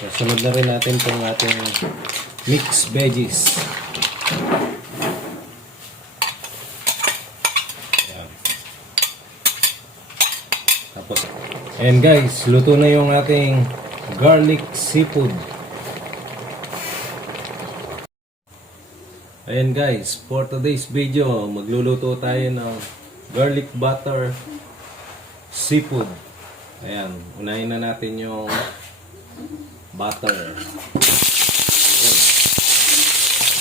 Sunod na rin natin itong ating mixed veggies. Ayan. Tapos, and guys, luto na yung ating garlic seafood. Ayan guys, for today's video, magluluto tayo ng garlic butter seafood. Ayan, unahin na natin yung butter.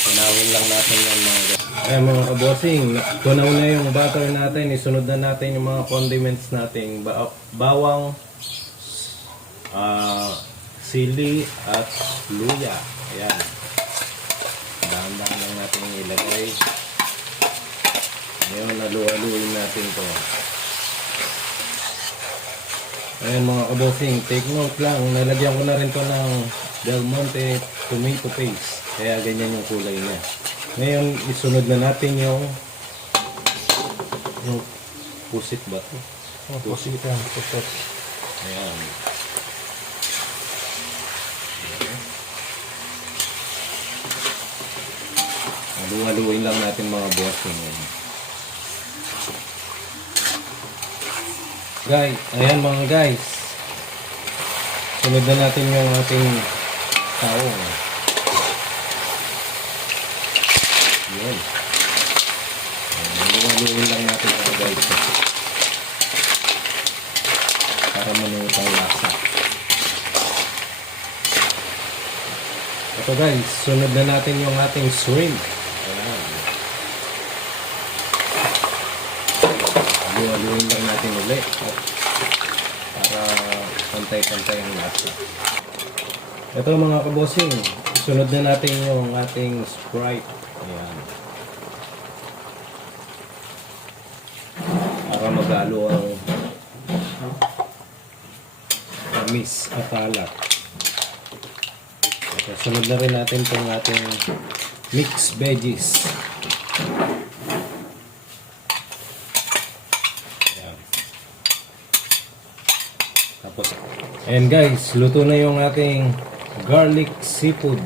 Tunawin lang natin yung mga Ayan mga kabosing, tunaw na yung butter natin. Isunod na natin yung mga condiments natin. Ba- bawang, ah, sili, at luya. Ayan. Dahan-dahan lang natin ilagay. Ngayon, naluwaluin natin to. Ayan mga kabosing, take note lang, nalagyan ko na rin to ng Del Monte tomato paste. Kaya ganyan yung kulay niya. Ngayon, isunod na natin yung yung pusit ba to? Oh, pusit yan, pusit. Ayan. Haluhaluin lang natin mga bossing. Guys, ayan mga guys. Sunod na natin yung ating tao. Yun. Haluhaluin lang natin mga guys. Para manuot ang lasa. Ito guys, sunod na natin yung ating shrimp. Ayan. Haluhaluin lang natin ulit. Para pantay-pantay ang lasa. Ito mga kabosing, sunod na natin yung ating Sprite. Ayan. Para magalo ang tamis at alat. Okay, sunod na rin natin itong ating mixed veggies. Tapos, and guys, luto na yung ating garlic seafood.